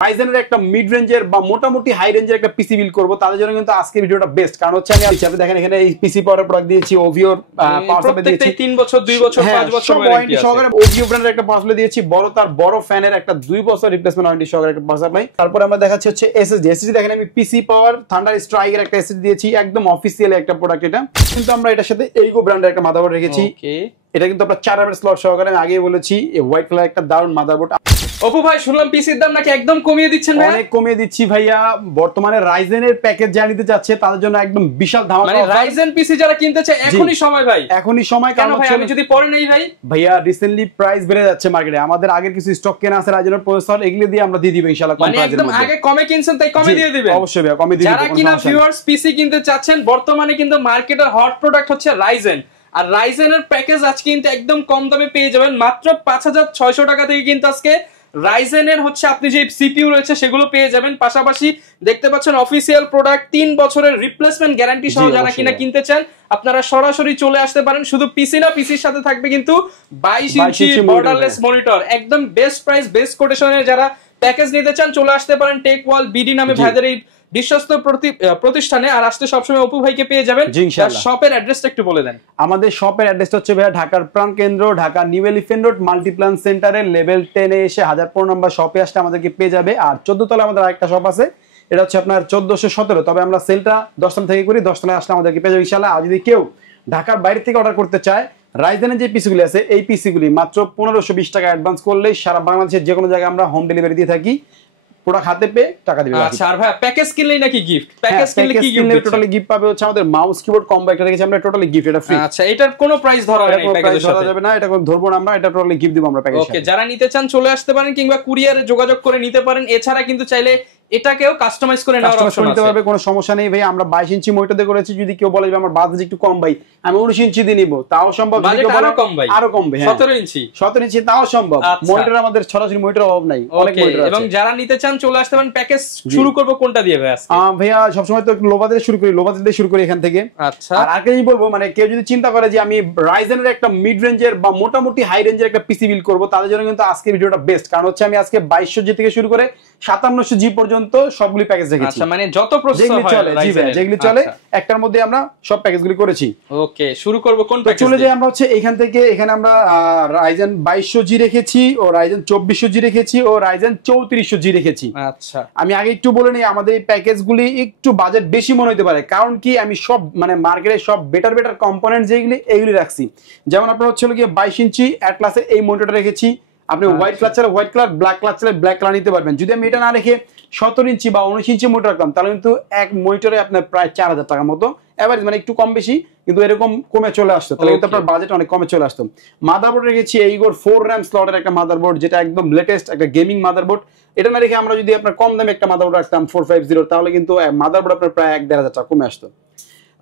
রাইজেনের একটা মিড রেঞ্জের বা মোটামুটি হাই রেঞ্জের একটা পিসি বিল্ড করব, তাদের জন্য কিন্তু আজকে ভিডিওটা বেস্ট। কারণ হচ্ছে আমি হিসাবে দেখেন এখানে এই পিসি পাওয়ার প্রোডাক্ট দিয়েছি, ওভিওর পাওয়ার সাপ্লাই দিয়েছি 3 বছর 2 বছর 5 বছর ওয়ারেন্টি সহকারে। ওভিও ব্র্যান্ডের একটা পাওয়ার সাপ্লাই দিয়েছি, বড় তার বড় ফ্যানের একটা 2 বছর রিপ্লেসমেন্ট ওয়ারেন্টি সহকারে একটা পাওয়ার সাপ্লাই। তারপর আমরা দেখাচ্ছি হচ্ছে এসএসডি দেখেন আমি পিসি পাওয়ার থান্ডার স্ট্রাইকের একটা এসএসডি দিয়েছি, একদম অফিশিয়াল একটা প্রোডাক্ট। এটা কিন্তু আমরা এটার সাথে এইগো ব্র্যান্ডের একটা মাদারবোর্ড রেখেছি। এটা কিন্তু আপনার 4 এমএর স্লট সহকারে, আমি আগেই বলেছি এই হোয়াইট কালার একটা দারুণ মাদারবোর্ড। অপু ভাই শুনলাম পিসির দাম নাকি একদম কমিয়ে দিচ্ছেন ভাই? অনেক কমিয়ে দিচ্ছি ভাইয়া। বর্তমানে রাইজেনের প্যাকেজ যা নিতে যাচ্ছে তাদের জন্য একদম বিশাল ধামাকা। মানে রাইজেন পিসি যারা কিনতে চায় এখনই সময় ভাই, এখনই সময়। কেন ভাই আমি যদি পরে নেই ভাই? ভাইয়া রিসেন্টলি প্রাইস বেড়ে যাচ্ছে মার্কেটে, আমাদের আগের কিছু স্টক কেনা আছে রাইজেনের প্রসেসর, এগুলো দিয়ে আমরা দিয়ে দিব ইনশাআল্লাহ কম প্রাইসের মধ্যে। মানে একদম আগে কমে কিনছেন তাই কমে দিয়ে দিবেন? অবশ্যই ভাইয়া কমে দিয়ে দিব। যারা কিনা ভিউয়ার্স পিসি কিনতে চাচ্ছেন, বর্তমানে কিন্তু মার্কেটের হট প্রোডাক্ট হচ্ছে রাইজেন, আর রাইজেনের প্যাকেজ আজকে কিন্তু একদম কম দামে পেয়ে যাবেন মাত্র 5600 টাকা থেকে। কিন্তু আজকে রাইজেনের হচ্ছে আপনি যে সিপিইউ রয়েছে সেগুলো পেয়ে যাবেন, পাশাপাশি দেখতে পাচ্ছেন অফিসিয়াল প্রোডাক্ট 3 বছরের রিপ্লেসমেন্ট গ্যারান্টি সহ। যারা কিনা কিনতে চান আপনারা সরাসরি চলে আসতে পারেন। শুধু পিসি না, পিসির সাথে থাকবে কিন্তু 22 ইঞ্চি বর্ডারলেস মনিটর, একদম বেস্ট প্রাইস বেস্ট কোটেশনের যারা প্যাকেজ নিতে চান চলে আসতে পারেন টেক ওয়াল বিডি নামে ভাইদের এই বিশ্বস্ত প্রতিষ্ঠানে। আর আসতে সবসময় অপু ভাইকে পেয়ে যাবেন। শপের অ্যাড্রেসটা একটু বলে দেন। আমাদের শপের অ্যাড্রেসটা হচ্ছে ভাইয়া ঢাকার প্রাণ কেন্দ্র, Dhaka new elephant road Multiplan সেন্টারের লেভেল 10 এ এসে 1015 নম্বর শপে আসলে আমাদেরকে পেয়ে যাবে। আর 14 তলায় আমাদের আরেকটা শপ আছে, এটা হচ্ছে আপনার 1417। তবে আমরা সেলটা 10 তলা থেকে করি, 10 তলায় আসলে আমাদেরকে পেয়ে যাবে ইনশাআল্লাহ। আর যদি কেউ ঢাকার বাইরে থেকে অর্ডার করতে চায়, রাইজেনের যে পিসিগুলি আছে এই পিসিগুলি মাত্র 1520 টাকা অ্যাডভান্স করলেই সারা বাংলাদেশের যে কোনো জায়গায় আমরা হোম ডেলিভারি দিয়ে থাকি, প্রোডাক্ট হাতে পেয়ে টাকা দিবেন। আচ্ছা আর ভাই প্যাকেজ কিনলেই নাকি গিফট? প্যাকেজ কিনলে কি গিফট? টোটালি গিফট পাবে হচ্ছে আমাদের মাউস কিবোর্ড কম্বো একটা রেখেছি আমরা, টোটালি গিফট, এটা ফ্রি। আচ্ছা এটার কোনো প্রাইস ধরা নেই, প্যাকেজের সাথে ধরা যাবে না, এটা কোনো ধরবো না আমরা, এটা টোটালি গিফট দিব আমরা প্যাকেজের সাথে। ওকে, যারা নিতে চান চলে আসতে পারেন কিংবা কুরিয়ারে যোগাযোগ করে নিতে পারেন। এছাড়া কিন্তু চাইলে এটাকেও কাস্টমাইজ করে নেওয়ার অপশন আছে, পারবে, কোনো সমস্যা নেই ভাই। আমরা 22 ইঞ্চি মনিটর দিয়ে করেছি, যদি কেউ বলে যে আমার বাজেট একটু কম ভাই আমি 19 ইঞ্চি দিয়ে নিব তাও সম্ভব। যদি কেউ বলে আরো কম ভাই 17 ইঞ্চি তাও সম্ভব। মনিটর আমাদের সরাসরি মনিটর অভাব নাই, অনেক মনিটর আছে। এবং যারা নিতে চান চলে আসতে পারেন। প্যাকেজ শুরু করব কোনটা দিয়ে ভাই আজকে? ভাইয়া সবসময় তো লো বাজেটে শুরু করি, লো বাজেট দিয়ে শুরু করি এখান থেকে। আচ্ছা আর আগে আমি বলবো, মানে কেউ যদি চিন্তা করে যে আমি রাইজেনের একটা মিড রেঞ্জের বা মোটামুটি হাই রেঞ্জের একটা পিসি বিল্ড করব, তাদের জন্য কিন্তু আজকে ভিডিওটা বেস্ট। কারণ হচ্ছে আমি আজকে 2200 জি থেকে শুরু করে 5700 জি পর্যন্ত সবগুলি প্যাকেজ রেখেছি। আচ্ছা মানে যত প্রসেসর চলে যেগুলি চলে একটার মধ্যে আমরা সব প্যাকেজগুলি করেছি। ওকে, শুরু করব কোন প্যাকেজ? চলে যাই আমরা হচ্ছে এখান থেকে। এখানে আমরা রাইজেন 2200 জি রেখেছি, ও রাইজেন 2400 জি রেখেছি, ও রাইজেন 3400 জি রেখেছি। আচ্ছা আমি আগে একটু বলে নিই, আমাদের এই প্যাকেজগুলি একটু বাজেট বেশি মনে হতে পারে, কারণ কি আমি সব মানে মার্কেটে সব বেটার কম্পোনেন্ট যেগুলি এইগুলি রাখছি। যেমন আপনার হচ্ছে গিয়ে 22 ইঞ্চি অ্যাটলাসের এই মনিটরটা রেখেছি। আপনি হোয়াইট কালার চাইলে হোয়াইট কালার, ব্ল্যাক কালার চাইলে ব্ল্যাক কালার নিতে পারবেন। যদি আমি এটা না রেখে 17 ইঞ্চি বা 19 ইঞ্চি মনিটর রাখতাম, তাহলে কিন্তু এক মনিটরে আপনার প্রায় 4000 টাকার মতো এভারেজ, মানে একটু কম বেশি কিন্তু এরকম কমে চলে আসতো, তাহলে কিন্তু আপনার বাজেট অনেক কমে চলে আসতো। মাদারবোর্ড রেখেছি এইগোর 4 RAM স্লটের একটা মাদারবোর্ড, যেটা একদম লেটেস্ট একটা গেমিং মাদারবোর্ড। এটা না রেখে আমরা যদি আপনার কম দামে একটা মাদারবোর্ড রাখতাম 450, তাহলে কিন্তু মাদারবোর্ড আপনার প্রায় 1-1500 টাকা কমে আসতো।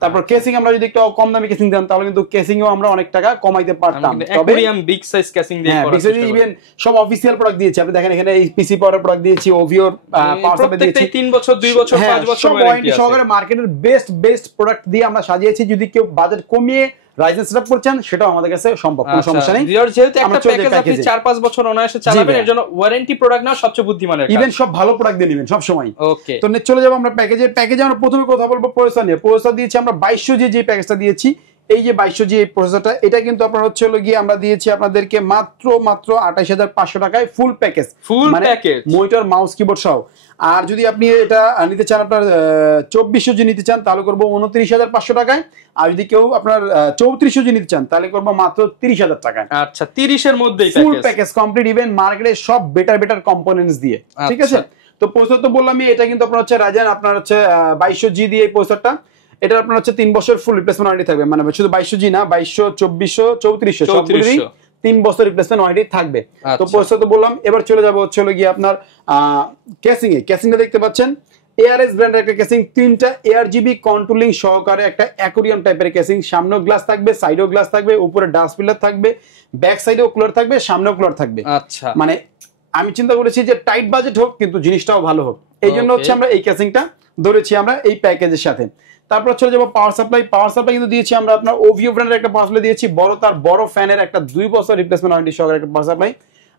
তারপর কেসিং আমরা যদি একটু কম দামে কেসিং দিতাম, তাহলে কিন্তু কেসিংও আমরা অনেক টাকা কমাইতে পারতাম। তবে বিগ সাইজ কেসিং দিয়ে করা আছে, ইভেন সব অফিশিয়াল প্রোডাক্ট দিয়েছি। আপনি দেখেন এখানে এই পিসি পাওয়ার প্রোডাক্ট দিয়েছি, ওভিওর পাওয়ার সাপ্লাই দিয়েছি 3 বছর 2 বছর 5 বছর ওয়ারেন্টি সহকারে। মার্কেটের বেস্ট প্রোডাক্ট দিয়ে আমরা সাজিয়েছি। যদি কেউ বাজেট কমিয়ে রাইজেন সেটআপ করছেন সেটাও আমাদের কাছে সম্ভব, কোনো সমস্যা নেই। যেহেতু একটা প্যাকেজ আপনি 4-5 বছর অনায়াসে চালাবেন, এর জন্য ওয়ারেন্টি প্রোডাক্ট নাও সবচেয়ে বুদ্ধিমানের কাজ। ইভেন সব ভালো প্রোডাক্ট দিয়ে নেবেন সব সময়। ওকে, তো চলে যাব আমরা প্যাকেজে আমরা প্রথমে কথা বলবো প্রসেসর নিয়ে। প্রসেসর দিয়েছি আমরা 2200 জি যে প্যাকেজটা দিয়েছি, এই যে 2200 জি এই প্রসেসরটা, এটা কিন্তু আপনার হচ্ছে গিয়ে আমরা দিয়েছি আপনাদেরকে মাত্র 28500 টাকায় ফুল প্যাকেজ, মানে মনিটর মাউস কিবোর্ড সহ। আর যদি আপনি এটা নিতে চান আপনার 2400 জি নিতে চান, তাহলে করবো 29500 টাকায়। আর যদি কেউ আপনার 3400 জি নিতে চান, তাহলে করবো মাত্র 30000 টাকায়। আচ্ছা 30 এর মধ্যেই ফুল প্যাকেজ কমপ্লিট, ইভেন মার্কেটে সব বেটার কম্পোনেন্টস দিয়ে। ঠিক আছে, তো প্রসেসর তো বললাম এটা কিন্তু আপনার হচ্ছে রাইজেন আপনার হচ্ছে 2200 জি দিয়ে এই প্রসেসরটা। এটা আপনার হচ্ছে 3 বছর ফুল রিপ্লেসমেন্ট ওয়ারেন্টি থাকবে, মানে শুধু 2200 জি না, 2200 2400 3400 সবগুলোরই 3 বছর রিপ্লেসমেন্ট ওয়ারেন্টি থাকবে। তো প্রসেসর তো বললাম, এবার চলে যাবো হচ্ছে গিয়ে আপনার কেসিংটা দেখতে পাচ্ছেন এআরএস ব্র্যান্ডের একটা কেসিং, 3টা ARGB কন্ট্রোলিং সহকারে একটা অ্যাকোরিয়াম টাইপের কেসিং। সামনেও গ্লাস থাকবে, সাইডেও গ্লাস থাকবে, উপরে ডাস্ট পিলার থাকবে, ব্যাক সাইডেও কুলার থাকবে, সামনেও কুলার থাকবে। আচ্ছা মানে আমি চিন্তা করেছি যে টাইট বাজেট হোক কিন্তু জিনিসটাও ভালো হোক, এই জন্য হচ্ছে আমরা এই কেসিংটা ধরেছি আমরা এই প্যাকেজের সাথে। তারপর চলে যাবো পাওয়ার সাপ্লাই কিন্তু দিয়েছি আমরা আপনার ওভিও ব্র্যান্ডের একটা পাওয়ার সাপ্লাই দিয়েছি, বড় তার বড় ফ্যানের একটা 2 বছর রিপ্লেসমেন্ট ওয়ারেন্টি সহকারে একটা পাওয়ার সাপ্লাই।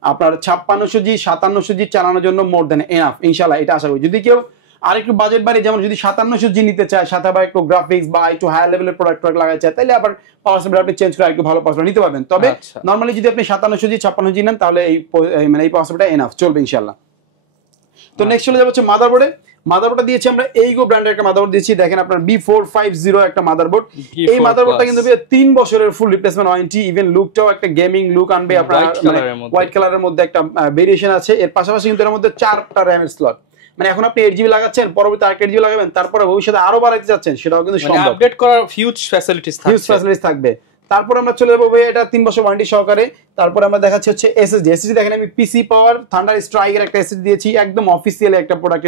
আপনার 5600G 5700G চালানোর জন্য মোর দেন এনাফ ইনশাআল্লাহ, এটা আশা করি। যদি কেউ আর একটু বাজেট বাড়ি, যেমন যদি 5700G নিতে চায়, সাথে আবার একটু গ্রাফিক্স বা একটু হায়ার লেভেলের প্রোডাক্ট লাগাতে চায়, তাহলে আবার পাওয়ার সাপ্লাই আপনি চেঞ্জ করে একটু ভালো পাওয়ার সাপ্লাই নিতে পারবেন। তবে নরমালি যদি আপনি 5700G 5600G নেন, তাহলে মানে এই পাওয়ার সাপ্লাইটা এনাফ চলবে ইনশাআল্লাহ। তো নেক্সট চলে যাবো হচ্ছে মাদারবোর্ডে। মাদারবোর্ডটা দিয়েছি আমরা এইগো ব্র্যান্ডের একটা মাদারবোর্ড দিয়েছি, দেখেন আপনার B450 একটা মাদারবোর্ড। এই মাদারবোর্ডটা কিন্তু 3 বছরের ফুল রিপ্লেসমেন্ট ওয়ারেন্টি, ইভেন লুকটাও একটা গেমিং লুক আনবে আপনার, হোয়াইট কালারের মধ্যে একটা ভেরিয়েশন আছে। এর পাশাপাশি কিন্তু এর মধ্যে 4টা র‍্যামের স্লট, মানে এখন আপনি 8GB লাগাচ্ছেন, পরবর্তী আর 8GB লাগাবেন, তারপরে ভবিষ্যতে আরো বাড়াইতে যাচ্ছেন, সেটাও কিন্তু সম্ভব, আপডেট করার হিউজ ফ্যাসিলিটিস থাকবে। তারপর আমরা চলে যাবো ভাই এটা 3 বছর ওয়ারেন্টি সহকারে। তারপর আমরা দেখাচ্ছি হচ্ছে এসএসডি দেখেন আমি পিসি পাওয়ার থান্ডার স্ট্রাইকের একটা এসএসডি দিয়েছি, একদম অফিসিয়াল একটা প্রোডাক্ট।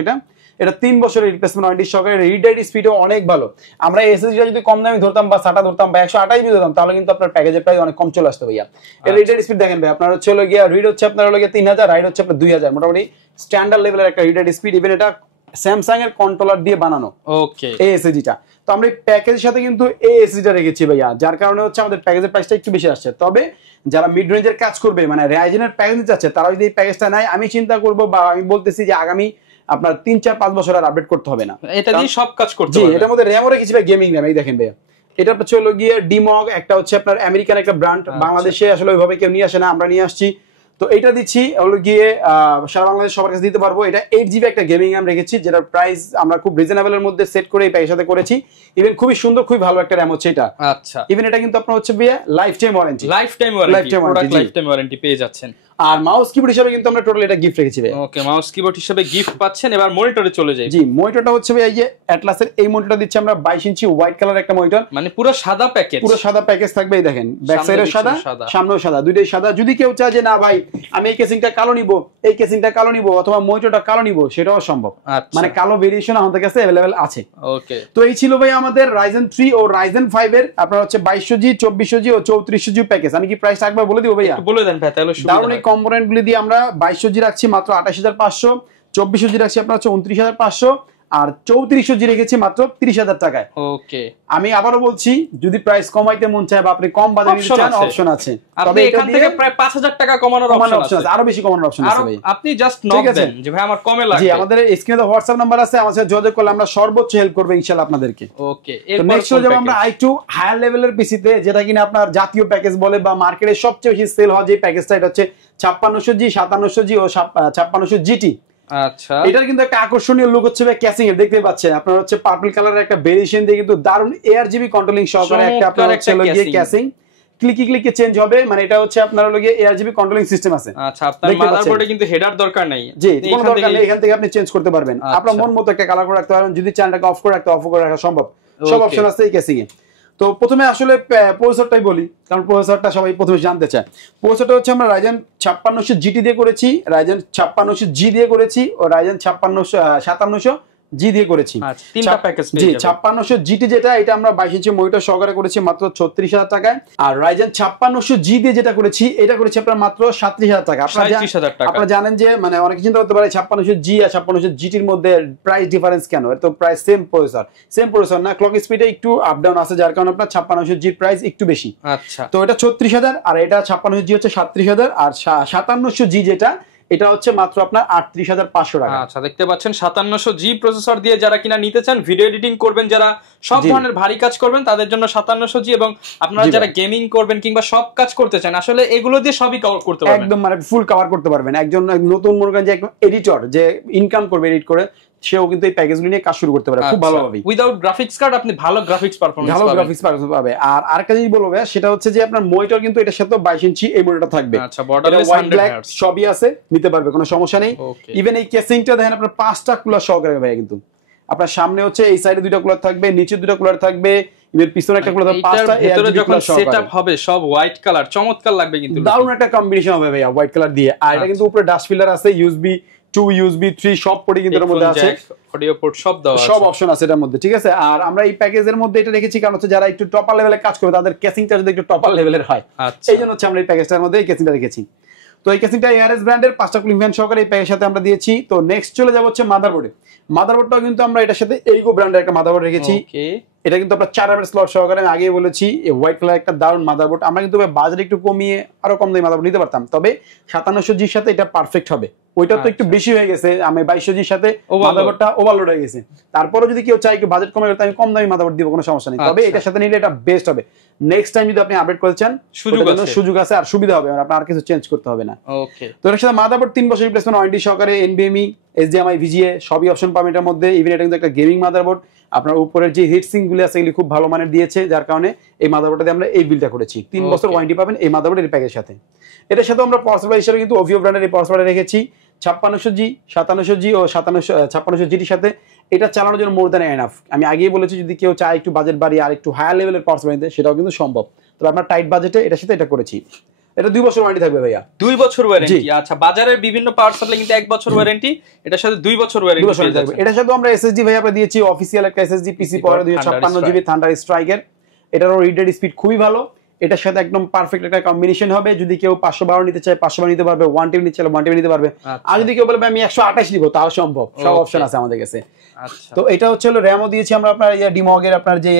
এটা 3 বছরের রিপ্লেসমেন্ট ওয়ারেন্টি সহকারে, রিড রাইট স্পিডও অনেক ভালো। আমরা এসএসডিটা যদি কম দামি ধরতাম বা SATA ধরতাম বা 128GB ধরতাম, তাহলে কিন্তু আপনার প্যাকেজের প্রাইস অনেক কম চলে আসতো ভাইয়া। এর রিড রাইট স্পিড দেখেন ভাই, আপনার হচ্ছে হলো গিয়া রিড হচ্ছে আপনার হলো গিয়া 3000, রাইট হচ্ছে আপনার 2000, মোটামুটি স্ট্যান্ডার্ড লেভেলের একটা রিড রাইট স্পিড। ইভেন এটা স্যামসাং এর কন্ট্রোলার দিয়ে বানানো ওকে এই এসএসডিটা। তো আমরা এই প্যাকেজের সাথে কিন্তু এই এসএসডিটা রেখেছি ভাইয়া, যার কারণে হচ্ছে আমাদের প্যাকেজের প্রাইসটা একটু বেশি আসছে। তবে যারা মিড রেঞ্জের কাজ করবে, মানে রাইজেনের প্যাকেজ নিতে চাচ্ছে, তারা যদি এই প্যাকেজটা নেয়, আমি চিন্তা করবো বা আমি বলতেছি যে আগামী আপনার 3-4-5 বছর আর আপডেট করতে হবে না, এটা দিয়ে সব কাজ করতে পারবে। পারবে। এটার মধ্যে র‍্যামও রেখেছি ভাই, গেমিং র‍্যাম, এই দেখেন ভাই। এটা হচ্ছে হলো গিয়ে ডিমগ, একটা হচ্ছে আপনার আমেরিকান একটা ব্র্যান্ড, বাংলাদেশে আসলে ওইভাবে কেউ নিয়ে আসে না, আমরা নিয়ে আসছি। তো এটা দিচ্ছি হলো গিয়ে সারা বাংলাদেশ সবার কাছে দিতে পারবো। এটা 8GB একটা গেমিং র‍্যাম রেখেছি, যেটার প্রাইস আমরা খুব রিজনেবলের মধ্যে সেট করে এই প্যাকের সাথে করেছি। ইভেন খুবই সুন্দর, খুবই ভালো একটা র‍্যাম হচ্ছে এটা। আচ্ছা, ইভেন এটা কিন্তু আপনার হচ্ছে ভাইয়া life time warranty, product life time warranty পেয়ে যাচ্ছেন। আর মাউস কিবোর্ড হিসেবে কিন্তু আমরা টোটাল এটা গিফট রেখেছি ভাই। ওকে, মাউস কিবোর্ড হিসেবে গিফট পাচ্ছেন। এবার মনিটরে চলে যাই। জি, মনিটরটা হচ্ছে ভাই এই যে অ্যাটলাসের এই মনিটরটা দিচ্ছি আমরা 22 ইঞ্চি হোয়াইট কালার একটা মনিটর, মানে পুরো সাদা প্যাকেজ, পুরো সাদা প্যাকেজ থাকবে। এই দেখেন ব্যাক সাইডেও সাদা, সামনেও সাদা, দুইটাই সাদা। যদি কেউ চায় যে না ভাই আমি এই কেসিংটা কালো নিব, এই কেসিংটা কালো নিব, অথবা মনিটরটা কালো নিব, সেটাও সম্ভব। মানে কালো ভেরিয়েশন আমাদের কাছে अवेलेबल আছে। ওকে, তো এই ছিল ভাই আমাদের Ryzen 3 ও Ryzen 5 এর আপনার হচ্ছে 2200G 2400G ও 3400G প্যাকেজ। আমি কি প্রাইস একবার বলে দিব ভাইয়া? বলে দেন ভাই, তাহলে সুবিধা হয়। দারুণ এই কম্পোনেন্ট গুলি দিয়ে আমরা 2200G রাখছি মাত্র 28500, 2400G রাখছি আপনার হচ্ছে 29500, আর 3400G রেখেছি মাত্র 30000 টাকায়। ওকে, আমি আবারও বলছি, যদি প্রাইস কমাইতে মন চায় বা আপনি কম বাজেটে নিতে চান, অপশন আছে। তবে এখান থেকে প্রায় 5000 টাকা কমানোর অপশন আছে, আরো বেশি কমানোর অপশন আছে ভাই। আপনি জাস্ট নক দেন যে ভাই আমার কমে লাগবে। জি, আমাদের স্ক্রিনে হোয়াটসঅ্যাপ নাম্বার আছে, আমার সাথে যোগাযোগ করলে আমরা সর্বোচ্চ হেল্প করব ইনশাআল্লাহ আপনাদেরকে। ওকে, তো নেক্সট হলো আমরা আইটু হায়ার লেভেলের পিসিতে, যেটা কিনা আপনার জাতীয় প্যাকেজ বলে বা মার্কেটে সবচেয়ে বেশি সেল হয় যে প্যাকেজটা, এটা হচ্ছে 5600G 5700G ও 5600GT। আচ্ছা, এটার কিন্তু একটা আকর্ষণীয় লুক হচ্ছে ভাই ক্যাসিং এর, দেখতে পাচ্ছেন আপনার হচ্ছে পার্পল কালারের একটা ভেরিয়েশন দিয়ে কিন্তু দারুণ ARGB কন্ট্রোলিং সহকারে একটা আপনার হচ্ছে লগিয়ে ক্যাসিং ক্লিকে চেঞ্জ হবে, মানে এটা হচ্ছে আপনার লগিয়ে ARGB কন্ট্রোলিং সিস্টেম আছে। আচ্ছা, আপনার মাদারবোর্ডে কিন্তু হেডার দরকার নাই। জি, কোনো দরকার নেই, এখান থেকে আপনি চেঞ্জ করতে পারবেন। আপনার মন মতো একটা কালার করে রাখতে পারবেন, যদি চ্যানেলটাকে অফ করে রাখতে অফ করে রাখা সম্ভব, সব অপশন আছে এই ক্যাসিং এ। তো প্রথমে আসলে প্রসেসরটাই বলি, কারণ প্রসেসরটা সবাই প্রথমে জানতে চায়। প্রসেসরটা হচ্ছে আমরা Ryzen 5600GT দিয়ে করেছি, Ryzen 5600G দিয়ে করেছি ও Ryzen 5700G দিয়ে করেছি। তিনটা প্যাকেজ জি, 5600GT যেটা, এটা আমরা 22 ইঞ্চি মনিটর সহকারে করেছি মাত্র 36000 টাকায়। আর Ryzen 5600G দিয়ে যেটা করেছি, এটা করেছি আপনার মাত্র 37000 টাকা। আপনারা জানেন যে মানে অনেকে চিন্তা করতে পারে 5600G আর 5600GT এর মধ্যে প্রাইস ডিফারেন্স কেন? এর তো প্রাইস সেম প্রসেসর না, ক্লক স্পিডে একটু আপ ডাউন আছে, যার কারণে আপনার 5600G এর প্রাইস একটু বেশি। আচ্ছা, তো এটা 36000 আর এটা 5600G হচ্ছে 37000, আর 5700G যেটা, এটা হচ্ছে মাত্র আপনার 38500 টাকা। আচ্ছা, দেখতে পাচ্ছেন 5700G প্রসেসর দিয়ে যারা কিনা নিতে চান, ভিডিও এডিটিং করবেন, যারা সব ধরনের ভারী কাজ করবেন, তাদের জন্য 5700G, এবং আপনারা যারা গেমিং করবেন কিংবা সব কাজ করতে চান, আসলে এগুলো দিয়ে সবই কভার করতে পারবেন, একদম মানে ফুল কভার করতে পারবেন। একজন নতুন মনে করেন যে একজন এডিটর যে ইনকাম করবে এডিট করে, সেও কিন্তু এই প্যাকেজগুলো নিয়ে কাজ শুরু করতে পারে খুব ভালোভাবে। উইদাউট গ্রাফিক্স কার্ড আপনি ভালো গ্রাফিক্স পারফরম্যান্স পাবে। আর আরেকটা জিনিস বলবো ভাই, সেটা হচ্ছে যে আপনার মনিটর কিন্তু এটার সাথে 22 ইঞ্চি এই মনিটর থাকবে। আচ্ছা, বর্ডারলেস 100 Hz সবই আছে, নিতে পারবে, কোনো সমস্যা নেই। ইভেন এই কেসিংটা দেখেন আপনার 5টা কুলার সহকারে ভাই, কিন্তু আপনার সামনে হচ্ছে এই সাইডে 2টা কুলার থাকবে, নিচে 2টা কুলার থাকবে, ইভেন পিছনে একটা কুলার, 5টা ভিতরে যখন সেটআপ হবে সব হোয়াইট কালার, চমৎকার লাগবে কিন্তু, দারুণ একটা কম্বিনেশন হবে ভাই হোয়াইট কালার দিয়ে। আর এটা কিন্তু উপরে ডাস্ট ফিল্টার আছে, USB 2 USB 3 সব পড়ে কিন্তু এর মধ্যে আছে, অডিও পোর্ট সব দেওয়া আছে, সব অপশন আছে এটার মধ্যে, ঠিক আছে। আর আমরা এই প্যাকেজের মধ্যে এটা রেখেছি কারণ হচ্ছে যারা একটু টপার লেভেলে কাজ করবে, তাদের কেসিংটা যদি একটু টপার লেভেলের হয়, এই জন্য হচ্ছে আমরা এই প্যাকেজটার মধ্যে এই কেসিংটা রেখেছি। তো এই কেসিংটা ARS ব্র্যান্ডের 5টা কুলিং ফ্যান সহকারে এই প্যাকের সাথে আমরা দিয়েছি। তো নেক্সট চলে যাব হচ্ছে মাদারবোর্ডে। মাদারবোর্ডটাও কিন্তু আমরা এটার সাথে এইগো ব্র্যান্ডের একটা মাদারবোর্ড রেখেছি। এটা কিন্তু আপনার 4 এর স্লট সহকারে, আমি আগেই বলেছি এই হোয়াইট কালার একটা দারুণ মাদারবোর্ড। আমরা কিন্তু বাজারে একটু কমিয়ে আরো কম দামি মাদারবোর্ড নিতে পারতাম, তবে 5700G'র সাথে এটা পারফেক্ট হবে। ওইটা তো একটু বেশি হয়ে গেছে, আমি 2200G'র সাথে মাদারবোর্ডটা ওভারলোড হয়ে গেছে। তারপরে যদি কেউ চায় একটু বাজেট কমে গেলে আমি কম দামি মাদারবোর্ড দিব, কোনো সমস্যা নেই, তবে এটার সাথে নিলে এটা বেস্ট হবে। নেক্সট টাইম যদি আপনি আপডেট করতে চান সুযোগ আছে আর সুবিধা হবে, আপনার আর কিছু চেঞ্জ করতে হবে না। ওকে, তো এর সাথে মাদারবোর্ড 3 বছর রিপ্লেসমেন্ট ওয়ারেন্টি সহকারে, NVMe, HDMI, VGA সবই অপশন পাবেন এটার মধ্যে। ইভেন এটা কিন্তু একটা গেমিং মাদারবোর্ড, আপনার উপরের যে হিট সিঙ্ক গুলো আছে এগুলি খুব ভালো মানের দিয়েছে, যার কারণে এই মাদারবোর্ডটা দিয়ে আমরা এই বিলটা করেছি। 3 বছর ওয়ারেন্টি পাবেন এই মাদারবোর্ডের প্যাকেজের সাথে। এটার সাথে আমরা পাওয়ার সাপ্লাই হিসেবে কিন্তু ওভিও ব্র্যান্ডের এই পাওয়ার সাপ্লাই রেখেছি 5600G, 5700G ও 5600G'র সাথে। এটা চালানোর জন্য মোর দ্যান এনাফ। আমি আগেই বলেছি যদি কেউ চায় একটু বাজেট বাড়িয়ে আর একটু হায়ার লেভেলের পাওয়ার সাপ্লাই নিতে, সেটাও কিন্তু সম্ভব। তো আমরা টাইট বাজেটে এটার সাথে এটা করেছি। এটা 2 বছর ওয়ারেন্টি থাকবে ভাইয়া। 2 বছর ওয়ারেন্টি। আচ্ছা, বাজারের বিভিন্ন পাওয়ার সাপ্লাই কিন্তু 1 বছর ওয়ারেন্টি, এটার সাথে 2 বছর ওয়ারেন্টি থাকবে। এটার সাথে আমরা SSD ভাইয়া আমরা দিয়েছি অফিশিয়াল একটা SSD পিসি পাওয়ার 256GB থান্ডার স্ট্রাইকার। এটারও রিড রেট স্পিড খুবই ভালো। এটার সাথে একদম পারফেক্ট একটা কম্বিনেশন হবে। যদি কেউ 512 নিতে চায় 512 নিতে পারবে, 1TB নিতে চাইলে 1TB নিতে পারবে। আর যদি কেউ বলবে আমি 128 নিব, তাও সম্ভব, সব অপশন আছে আমাদের কাছে। আচ্ছা, তো এটা হচ্ছে হলো র‍্যামও দিয়েছি আমরা আপনার ডিমগের আপনার যে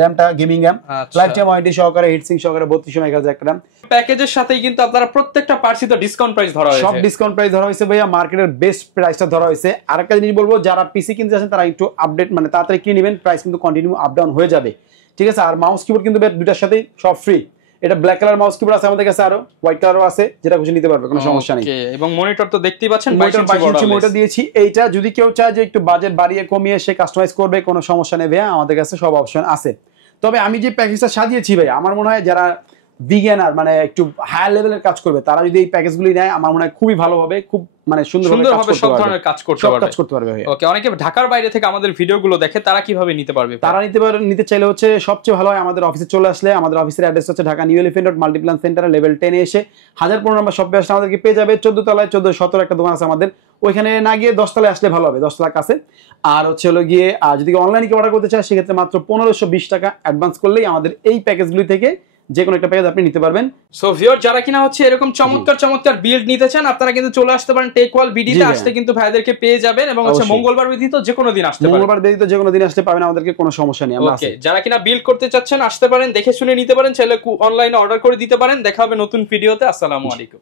র‍্যামটা gaming RAM, lifetime warranty সহকারে, হিটসিঙ্ক সহকারে 3200 মেগাহার্জ একটা র‍্যাম। প্যাকেজের সাথেই কিন্তু আপনারা প্রত্যেকটা পার্টসই তো ডিসকাউন্ট প্রাইস ধরা হয়েছে। সব ডিসকাউন্ট প্রাইস ধরা হয়েছে ভাইয়া, মার্কেটের বেস্ট প্রাইসটা ধরা হয়েছে। আরেকটা জিনিস বলবো, যারা পিসি কিনতে যাচ্ছেন তারা একটু আপডেট মানে তাড়াতাড়ি কিনে নেবেন, প্রাইস কিন্তু কন্টিনিউ আপ ডাউন হয়ে যাবে, ঠিক আছে। আর মাউস কিবোর্ড কিন্তু দুটার সাথেই সব ফ্রি। এটা ব্ল্যাক কালার মাউস কিবোর্ড আছে আমাদের কাছে, আরো হোয়াইট কালারও আছে, যেটা খুশি নিতে পারবে, কোনো সমস্যা নেই। এবং মনিটর তো দেখতেই পাচ্ছেন, মনিটর 22 ইঞ্চি মনিটর দিয়েছি। এইটা যদি কেউ চায় যে একটু বাজেট বাড়িয়ে কমিয়ে সে কাস্টমাইজ করবে, কোনো সমস্যা নেই ভাইয়া, আমাদের কাছে সব অপশন আছে। তবে আমি যে প্যাকেজটা সাজিয়েছি ভাই, আমার মনে হয় যারা বিগিনার মানে একটু হায়ার লেভেলের কাজ করবে তারা যদি এই প্যাকেজগুলি নেয়, আমার মনে হয় খুবই ভালো হবে, খুব মানে সুন্দরভাবে সব ধরনের কাজ করতে পারবে। ওকে, অনেকে ঢাকার বাইরে থেকে আমাদের ভিডিওগুলো দেখে, তারা কিভাবে নিতে পারবে? তারা নিতে চাইলে হচ্ছে সবচেয়ে ভালো হয় আমাদের অফিসে চলে আসলে। আমাদের অফিসের অ্যাড্রেস হচ্ছে Dhaka new elephant road Multiplan সেন্টারে লেভেল 10 এ এসে 1015 নম্বর শপে আসলে আমাদেরকে পেয়ে যাবে। 14 তলায় 1417 একটা দোকান আছে আমাদের, ওইখানে না গিয়ে 10 তলায় আসলে ভালো হবে, 10 তলার কাছে। আর হচ্ছে হলো গিয়ে যদি অনলাইনে কি অর্ডার করতে চায়, সেক্ষেত্রে মাত্র 1520 টাকা অ্যাডভান্স করলেই আমাদের এই প্যাকেজগুলি থেকে যে কোনো একটা প্যাকেজ আপনি নিতে পারবেন। সো ভিউয়ার, যারা কিনা হচ্ছে এরকম চমৎকার বিল্ড নিতে চান, আপনারা কিন্তু চলে আসতে পারেন টেকওয়াল বিডিতে। আসতে কিন্তু ভাইদেরকে পেয়ে যাবেন, এবং হচ্ছে মঙ্গলবার ব্যতীত যে কোনো দিন আসতে পারেন। মঙ্গলবার ব্যতীত যে কোনো দিন আসতে পাবেন আমাদেরকে, কোনো সমস্যা নেই, আমরা আছি। যারা কিনা বিল্ড করতে চাচ্ছেন আসতে পারেন, দেখে শুনে নিতে পারেন, চাইলে অনলাইনে অর্ডার করে দিতে পারেন। দেখা হবে নতুন ভিডিওতে। আসসালামু আলাইকুম।